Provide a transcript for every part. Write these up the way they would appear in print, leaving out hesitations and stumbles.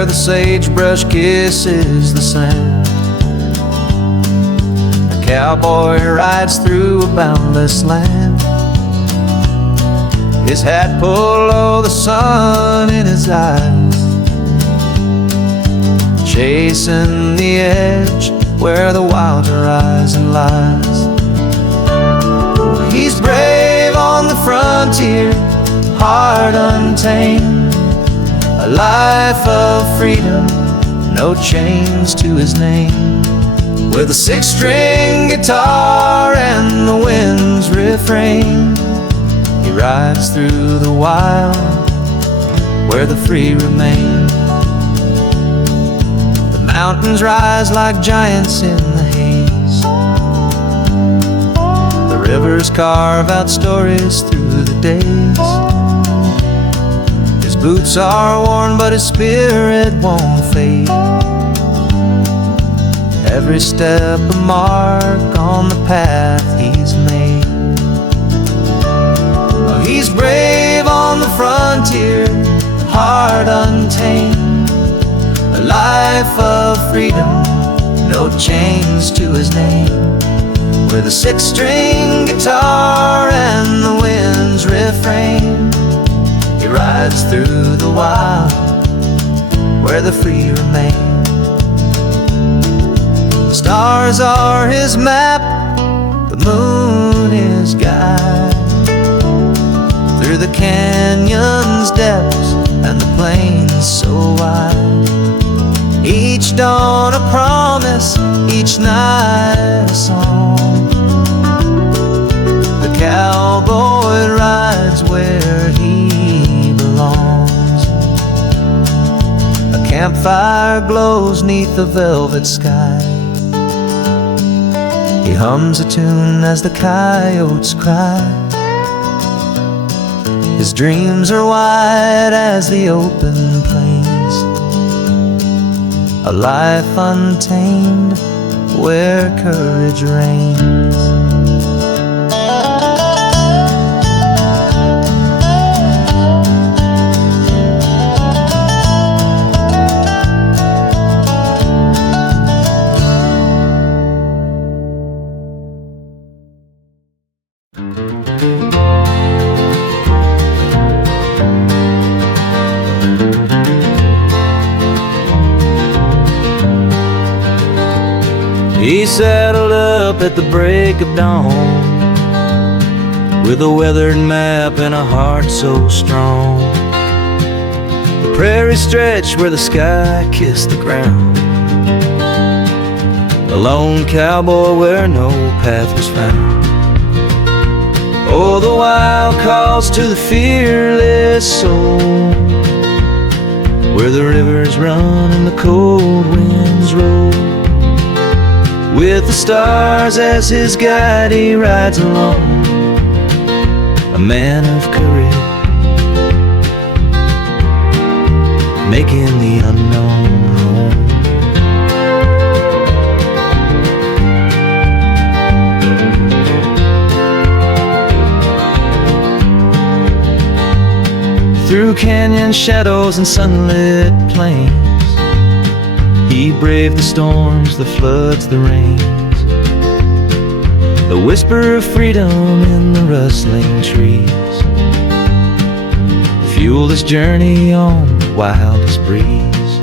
where the sagebrush kisses the sand. A cowboy rides through a boundless land, his hat pulled low, the sun in his eyes, chasing the edge where the wild horizon lies. He's brave on the frontier, heart untamed, a life of freedom, no chains to his name. With a six-string guitar and the wind's refrain, he rides through the wild where the free remain. The mountains rise like giants in the haze, the rivers carve out stories through the days. His boots are worn but his spirit won't fade, every step a mark on the path he's made. He's brave on the frontier, heart untamed, a life of freedom, no chains to his name. With a six-string guitar and the wind's refrain, he rides through the wild where the free remain. The stars are his map, the moon his guide, through the canyon's depths and the plains so wide. Each dawn a promise, each night a song. The cowboy rides where he belongs. A campfire glows 'neath the velvet sky, he hums a tune as the coyotes cry. His dreams are wide as the open plains, a life untamed where courage reigns. He saddled up at the break of dawn, with a weathered map and a heart so strong. The prairie stretched where the sky kissed the ground, a lone cowboy where no path was found. Oh, the wild calls to the fearless soul, where the rivers run and the cold winds roll. With the stars as his guide he rides alone, a man of courage, making the unknown home. Through canyon shadows and sunlit plains, he braved the storms, the floods, the rains. The whisper of freedom in the rustling trees fueled his journey on the wildest breeze.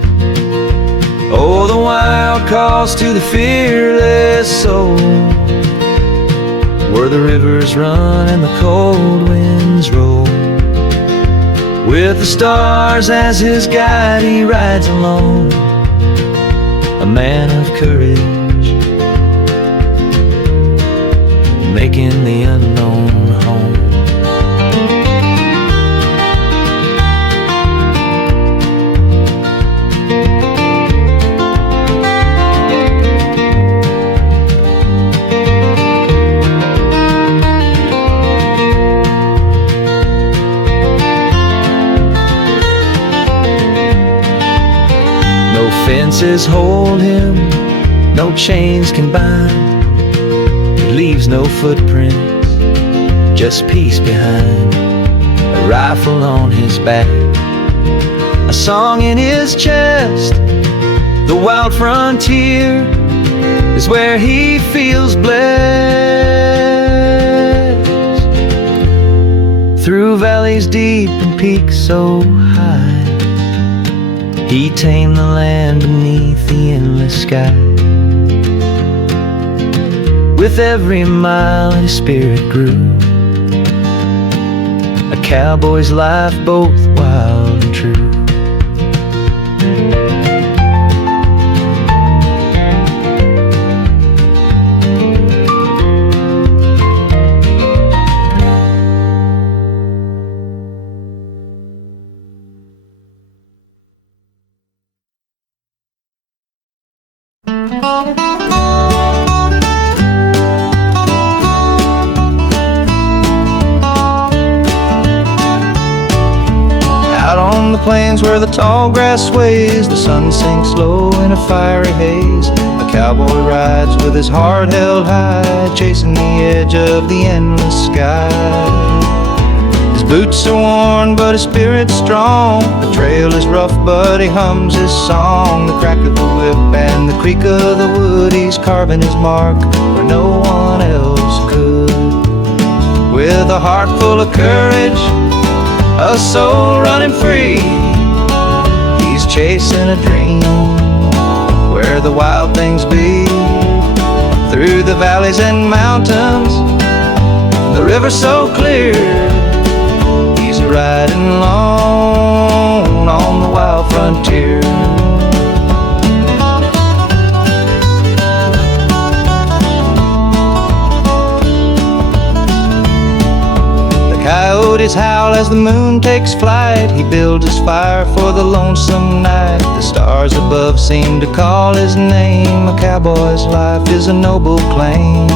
Oh, the wild calls to the fearless soul, where the rivers run and the cold winds roll. With the stars as his guide he rides alone, a man of courage, making the unknown home. No fences hold him, no chains can bind. He leaves no footprints, just peace behind. A rifle on his back, a song in his chest. The wild frontier is where he feels blessed. Through valleys deep and peaks so high, he tamed the land beneath the endless sky. With every mile his spirit grew, a cowboy's life both wild and true. Out on the plains where the tall grass sways, the sun sinks low in a fiery haze. A cowboy rides with his heart held high, chasing the edge of the endless sky. His boots are worn, but his spirit's strong. The trail is rough, but he hums his song. The crack of the whip and the creak of the wood, he's carving his mark where no one else could. With a heart full of courage, a soul running free, he's chasing a dream where the wild things be. Through the valleys and mountains, the river so clear, he's riding alone on the wild frontier. Coyotes howl as the moon takes flight. He builds his fire for the lonesome night. The stars above seem to call his name. A cowboy's life is a noble claim.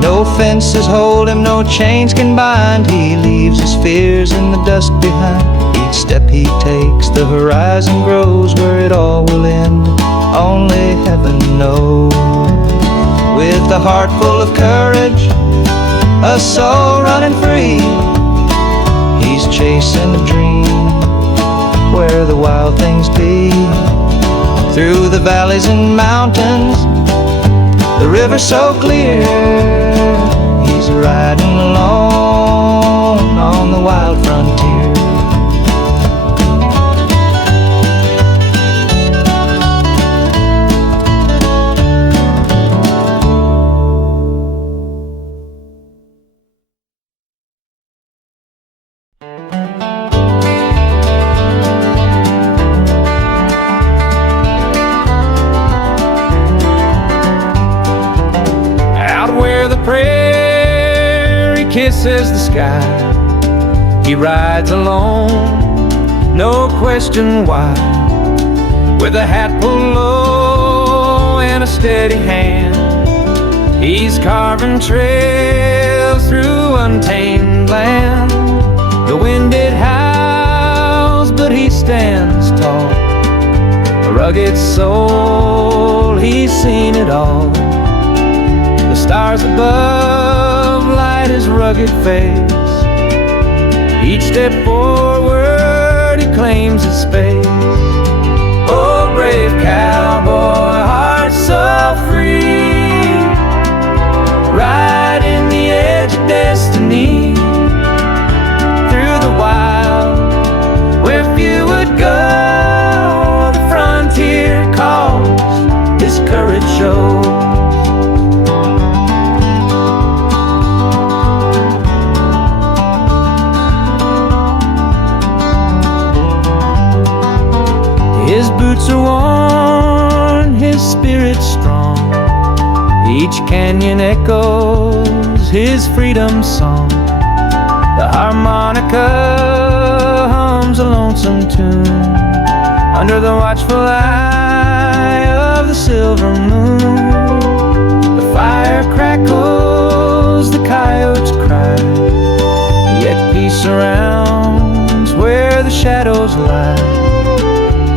No fences hold him, no chains can bind. He leaves his fears in the dust behind. Each step he takes, the horizon grows. Where it all will end, only heaven knows. With a heart full of courage, a soul running free, he's chasing a dream where the wild things be. Through the valleys and mountains, the river so clear, he's riding alone on the wild frontier. Kisses the sky, he rides alone, no question why. With a hat pulled low and a steady hand, he's carving trails through untamed land. The wind it howls, but he stands tall, a rugged soul, he's seen it all. The stars above light his rugged face. Each step forward he claims his space. Oh, brave cowboy, heart so free, riding the edge of destiny. Through the wild, where few would go, the frontier calls, his courage shows. His boots are worn, his spirit's strong. Each canyon echoes his freedom song. The harmonica hums a lonesome tune under the watchful eye of the silver moon. The fire crackles, the coyotes cry, yet peace surrounds where the shadows lie.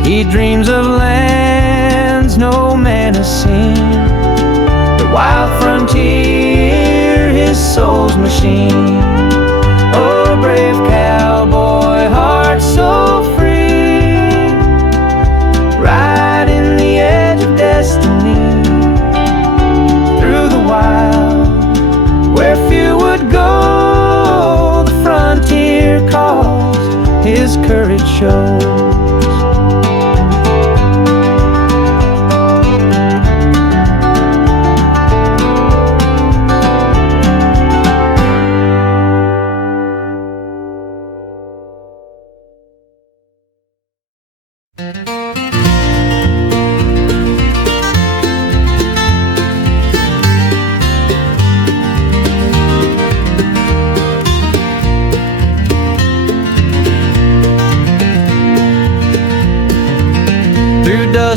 He dreams of lands no man has seen, the wild frontier, his soul's machine. Oh, brave cowboy, heart so free,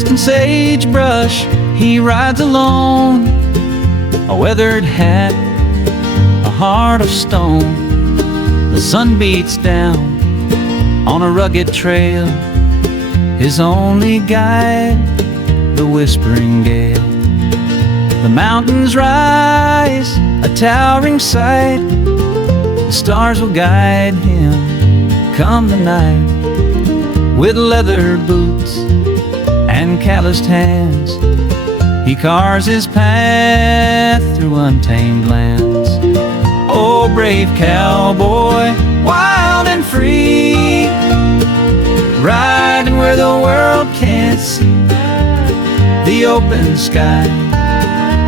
and sagebrush he rides alone, a weathered hat, a heart of stone. The sun beats down on a rugged trail, his only guide, the whispering gale. The mountains rise, a towering sight, the stars will guide him come the night. With leather boots and calloused hands, he carves his path through untamed lands. Oh, brave cowboy, wild and free, riding where the world can't see. The open sky,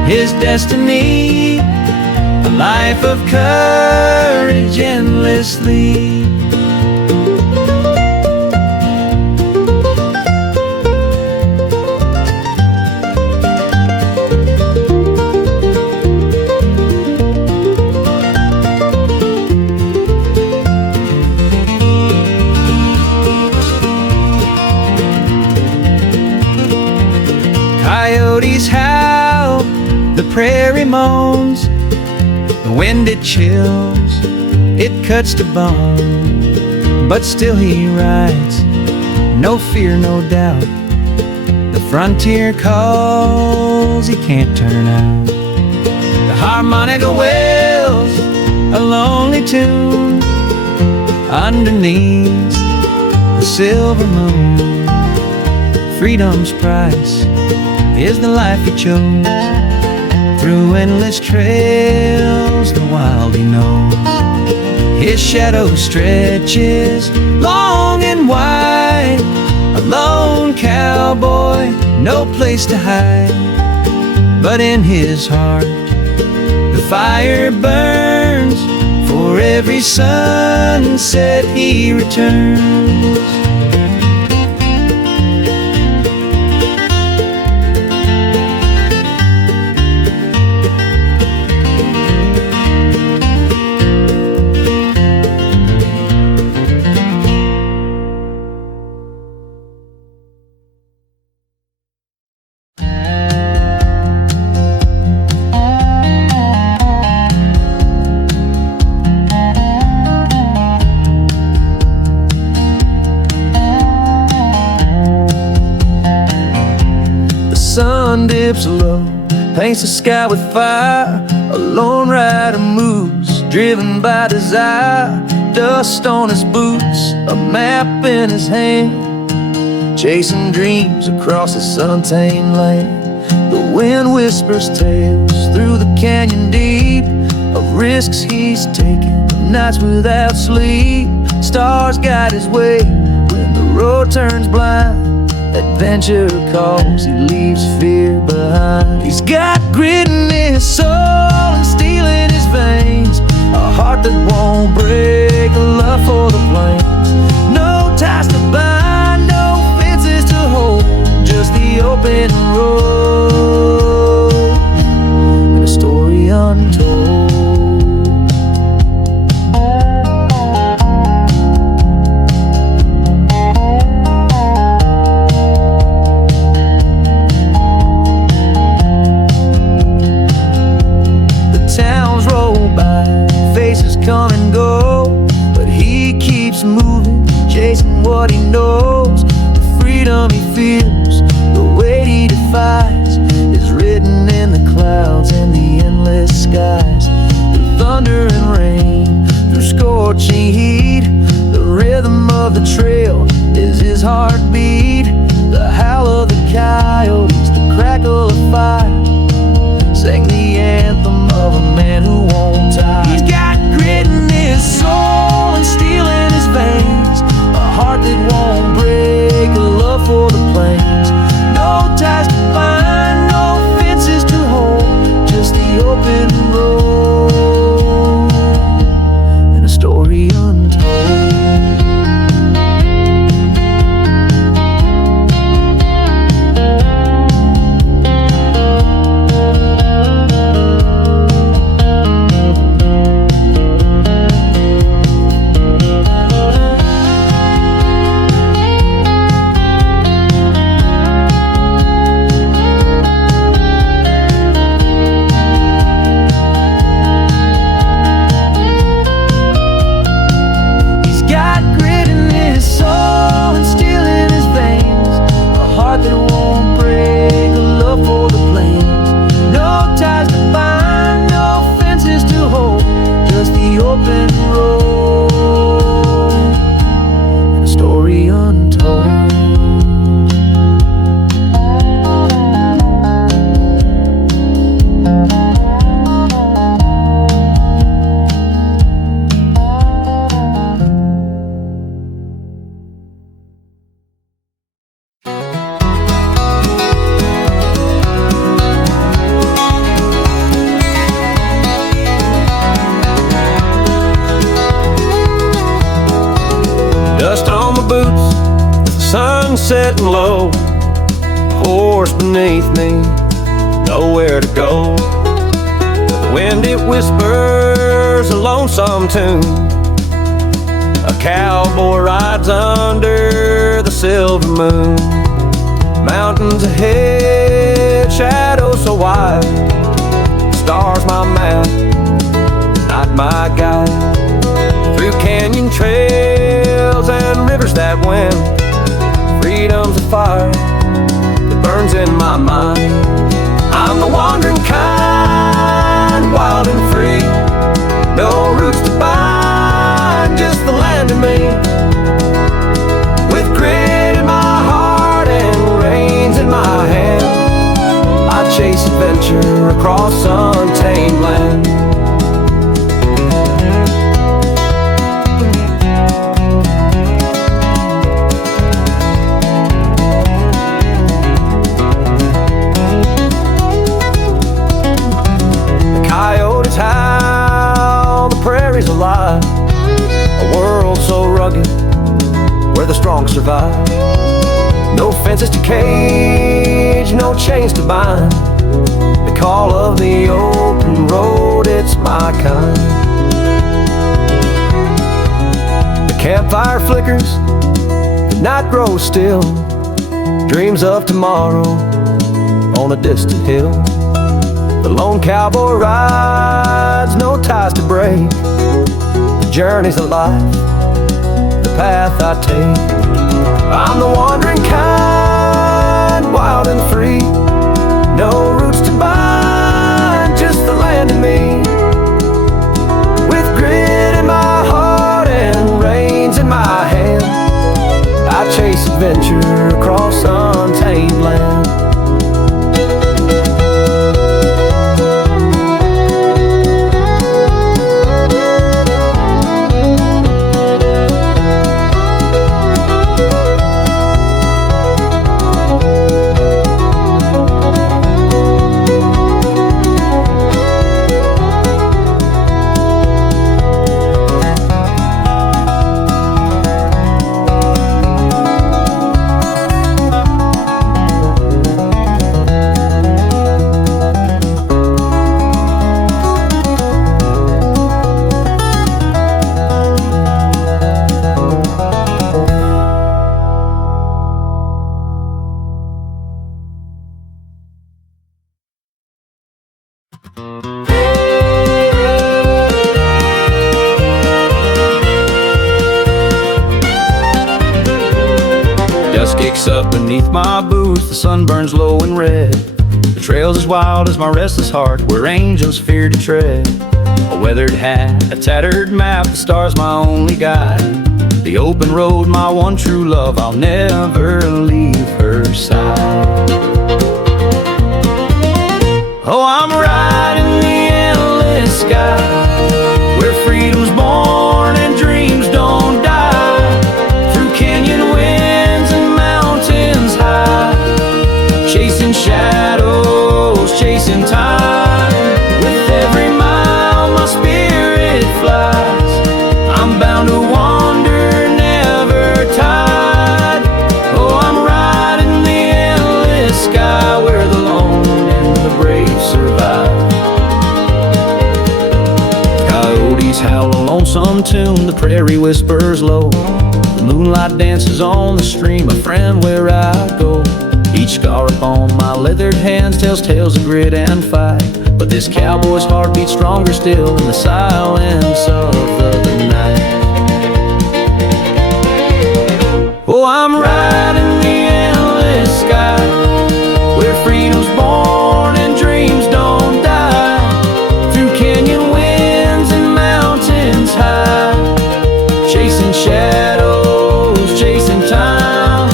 his destiny, a life of courage endlessly. Coyotes howl, the prairie moans, the wind it chills, it cuts to bone. But still he rides, no fear, no doubt. The frontier calls, he can't turn out. The harmonica wails a lonely tune underneath the silver moon. Freedom's price is the life he chose, through endless trails, the wild he knows. His shadow stretches long and wide, a lone cowboy, no place to hide. But in his heart, the fire burns, for every sunset he returns. Sun dips low, paints the sky with fire. A lone rider moves, driven by desire. Dust on his boots, a map in his hand, chasing dreams across this untamed land. The wind whispers tales through the canyon deep, of risks he's taken, nights without sleep. Stars guide his way when the road turns blind. Adventure calls, he leaves fear behind. He's got grit in his soul and steel in his veins, a heart that won't break, a love for the plains. No ties to bind, no fences to hold, just the open road and a story untold. Come and go, but he keeps moving, chasing what he knows. The freedom he feels, the weight he defies, is written in the clouds and the endless skies. Through thunder and rain, through scorching heat, the rhythm of the trail is his heartbeat. The howl of the coyotes, the crackle of fire, sang the anthem of a man who won't die. He's got grit in his soul and steel in his veins, a heart that won't break, a love for the plains. No ties to bind, no fences to hold, just the open road and a story untold. setting low, horse beneath me, nowhere to go. The wind it whispers a lonesome tune, a cowboy rides under the silver moon. Mountains ahead, shadows so wide, stars my map, night my guide. Through canyon trails and rivers that wind, freedom's a fire that burns in my mind. I'm the wandering kind, wild and free, no roots to bind, just the land of me. With grit in my heart and reins in my hand, I chase adventure across untamed land. Howl, the prairie's alive, a world so rugged where the strong survive. No fences to cage, no chains to bind, the call of the open road, it's my kind. The campfire flickers, the night grows still, dreams of tomorrow on a distant hill. The lone cowboy rides, no ties to break, the journey's a life, the path I take. I'm the wandering kind, wild and free, no roots to bind, just the land in me. With grit in my heart and reins in my hand, I chase adventure across untamed land. Up beneath my boots, the sun burns low and red. The trail's as wild as my restless heart, where angels fear to tread. A weathered hat, a tattered map, the star's my only guide. The open road, my one true love, I'll never leave her side. Oh, I'm riding the endless sky, where freedom's born and dreams don't die. Through canyon winds and mountains high, chasing shadows, chasing time. With every mile my spirit flies, I'm bound to wander, never tied. Oh, I'm riding the endless sky, where the lone and the brave survive. Coyotes howl a lonesome tune, the prairie whispers low. The moonlight dances on the stream, a friend where I go. Each scar upon my leathered hands tells tales of grit and fight, but this cowboy's heart beats stronger still in the silence of the night. Oh, I'm riding the endless sky, where freedom's born and dreams don't die. Through canyon winds and mountains high, chasing shadows, chasing time.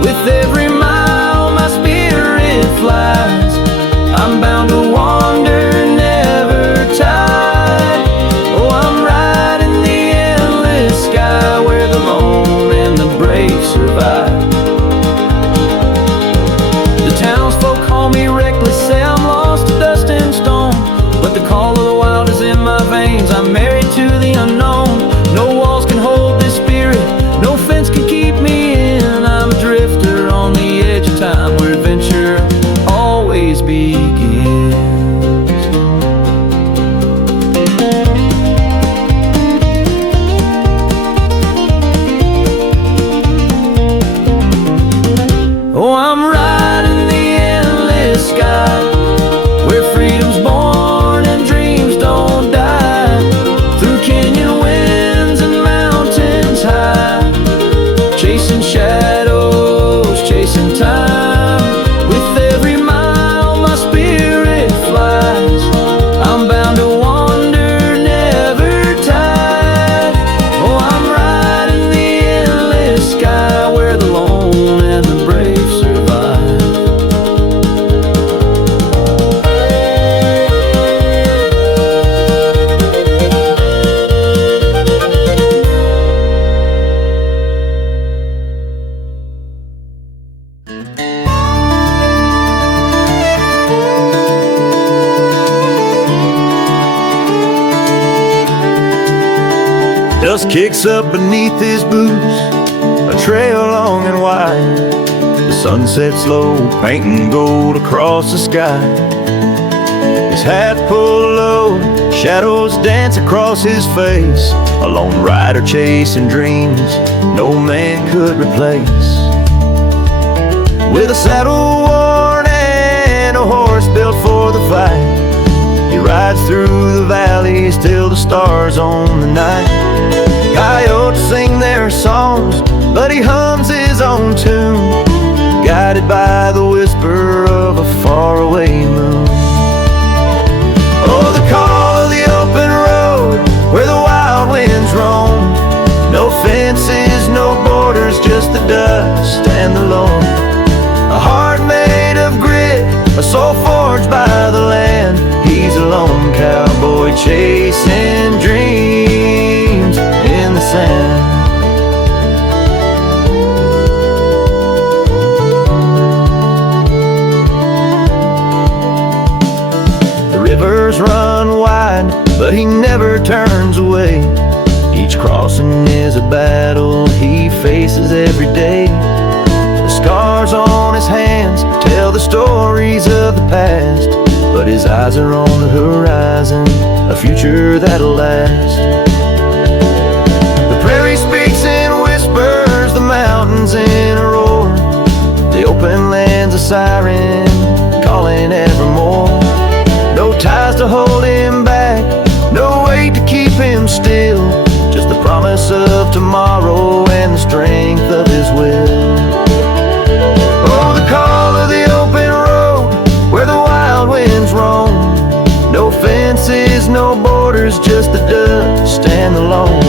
With every mile my spirit flies, I'm bound to wander, never tied. Oh, I'm riding the endless sky, where the lone and the brave survive. Dust kicks up beneath his boots, a trail long and wide. The sunset slow, painting gold across the sky. His hat pulled low, shadows dance across his face. A lone rider chasing dreams no man could replace. With a saddle worn and a horse built for the fight, he rides through the valleys till the stars on the night. Coyotes sing their songs, but he hums his own tune, guided by the whisper of a faraway moon. Oh, the call of the open road where the wild winds roam. No fences, no borders, just the dust and the loam. A heart made of grit, a soul forged by the land. He's a lone cowboy chasing dreams in the sand. The rivers run wide, but he never turns away. Each crossing is a battle he faces every day. The scars on his hands tell the stories of the past, but his eyes are on the horizon, a future that'll last. The prairie speaks in whispers, the mountains in a roar. The open land's a siren, calling evermore. No ties to hold him back, no weight to keep him still, just the promise of tomorrow and the strength of his will. Oh, the call of the open road where the wild winds roam. No fences, no borders, just the dust and the loam.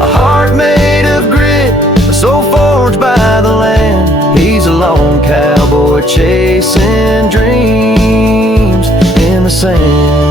A heart made of grit, a soul forged by the land. He's a lone cowboy chasing dreams in the sand.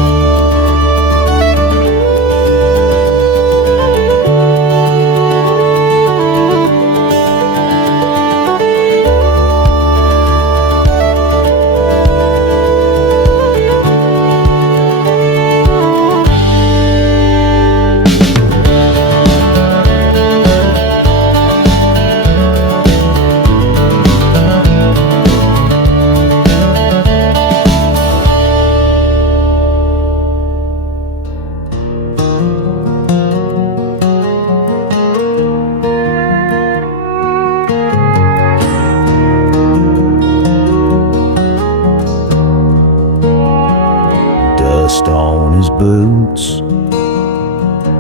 On his boots,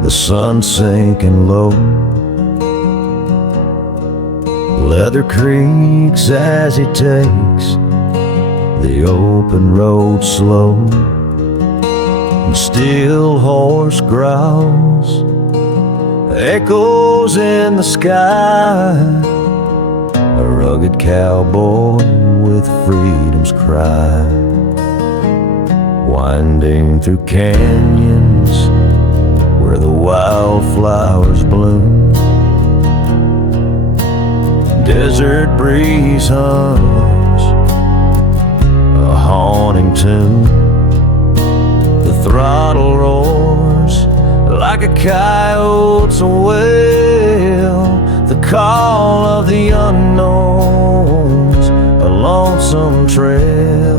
the sun sinking low. Leather creaks as he takes the open road slow. And still horse growls, echoes in the sky. A rugged cowboy with freedom's cry, winding through canyons where the wildflowers bloom. Desert breeze hums a haunting tune. The throttle roars like a coyote's wail. The call of the unknown's a lonesome trail.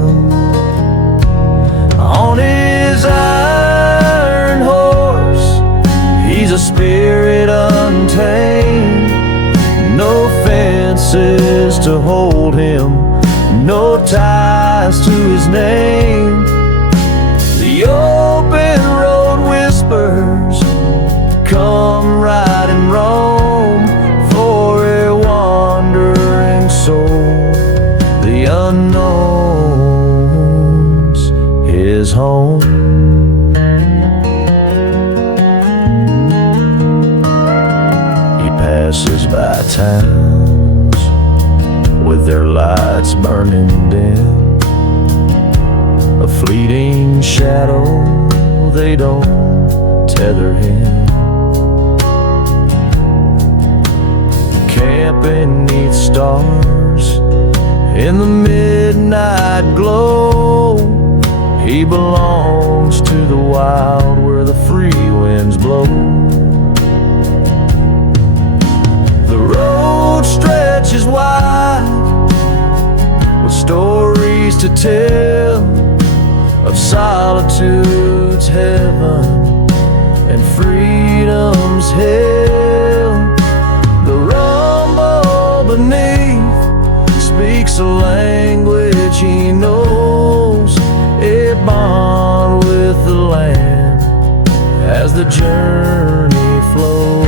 On his iron horse, he's a spirit untamed. No fences to hold him, no ties to his name. The open road whispers, come ride and roam, for a wandering soul. The unknown's his home. He passes by towns with their lights burning dim, a fleeting shadow, they don't tether him. Camping 'neath stars in the midnight glow, he belongs to the wild where the free winds blow. wide, with stories to tell of solitude's heaven and freedom's hell. The rumble beneath speaks a language he knows, a bond with the land as the journey flows.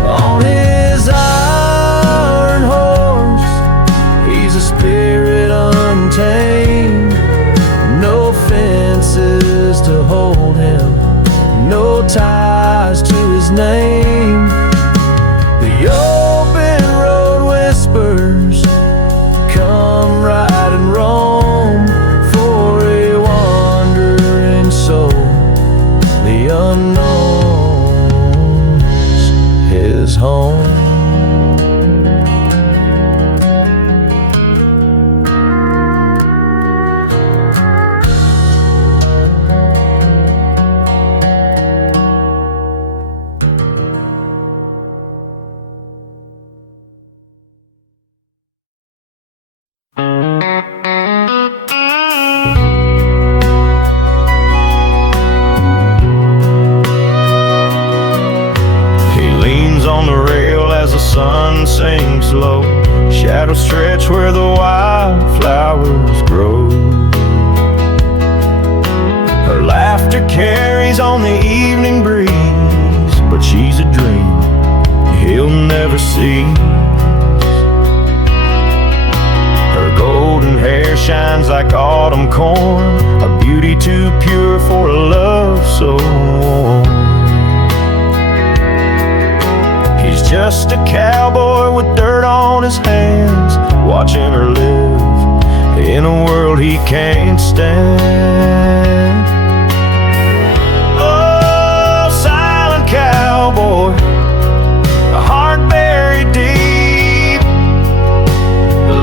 On his iron horse, he's a spirit untamed. No fences to hold him, no ties to his name. The open road whispers, come ride and roam, for a wandering soul. The unknown's his home. Sun sinks low, shadows stretch where the wildflowers grow. Her laughter carries on the evening breeze, but she's a dream he'll never see. Her golden hair shines like autumn corn, a beauty too pure for a love so warm. Just a cowboy with dirt on his hands, watching her live in a world he can't stand. Oh, silent cowboy, a heart buried deep,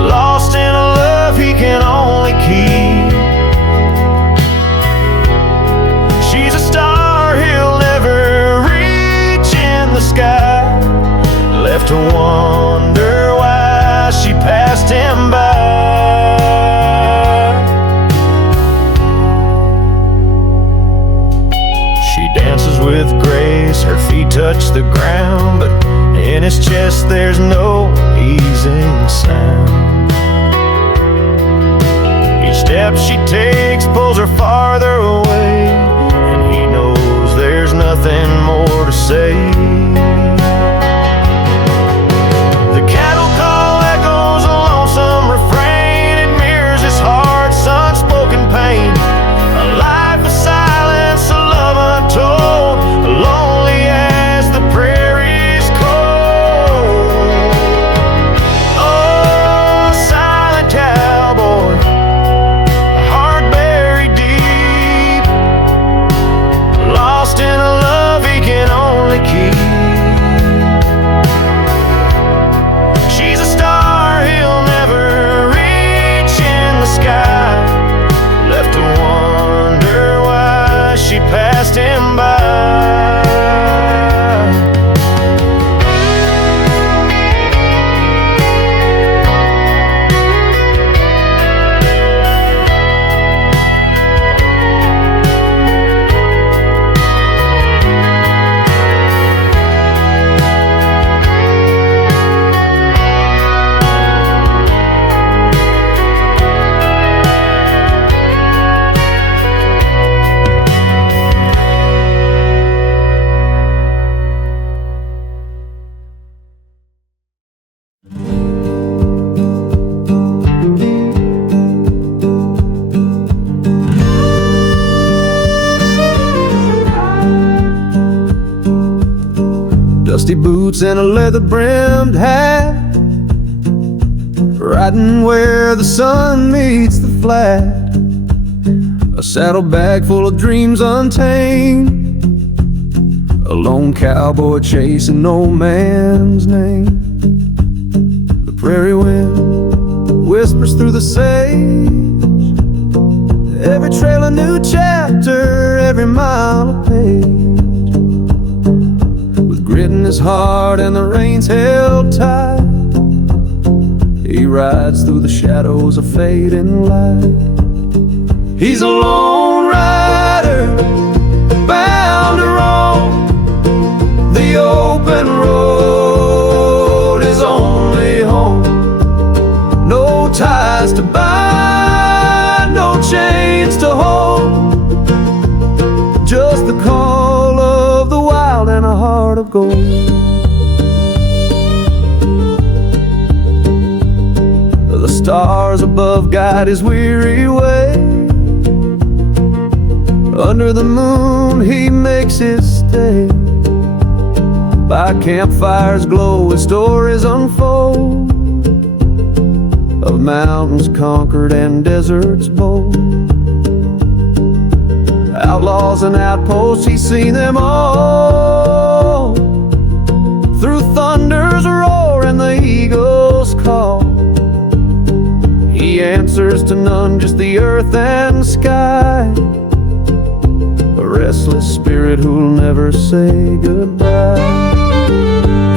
lost in a love he can only keep. She's a star he'll never reach in the sky, left to wonder why she passed him by. She dances with grace, her feet touch the ground, but in his chest there's no easing sound. Each step she takes pulls her farther away, and he knows there's nothing more to say. Dusty boots and a leather-brimmed hat, riding where the sun meets the flat. A saddlebag full of dreams untamed, a lone cowboy chasing no man's name. The prairie wind whispers through the sage, every trail a new chapter, every mile a page. Grit in his his heart and the reins held tight. He rides through the shadows of fading light. He's a lone rider, bound to roam. The open road is only home. No ties to bind, no chains to hold. Just the call of the wild and a heart of gold. The stars above guide his weary way. Under the moon he makes his stay. By campfires glow his stories unfold, of mountains conquered and deserts bold. Outlaws and outposts, he's seen them all. Through thunder's roar and the eagle's call, he answers to none, just the earth and sky. A restless spirit who'll never say goodbye.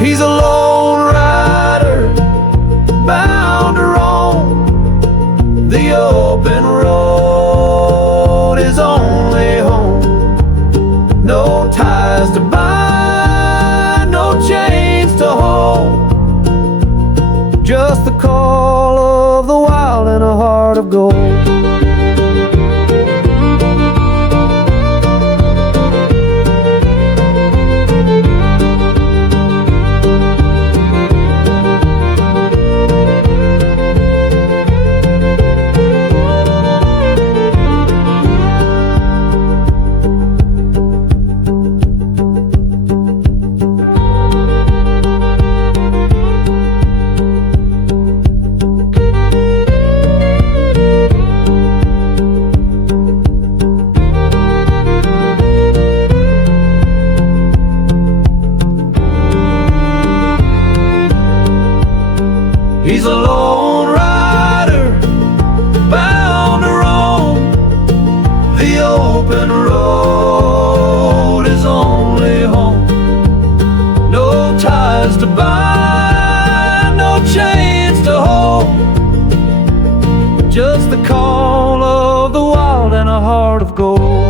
He's a lone rider, bound to roam. The open road is only home. No ties to bind, no chains to hold. Just the call of the wild and a heart of gold. He's a lone rider, bound to roam. The open road is only home. No ties to bind, no chains to hold. Just the call of the wild and a heart of gold.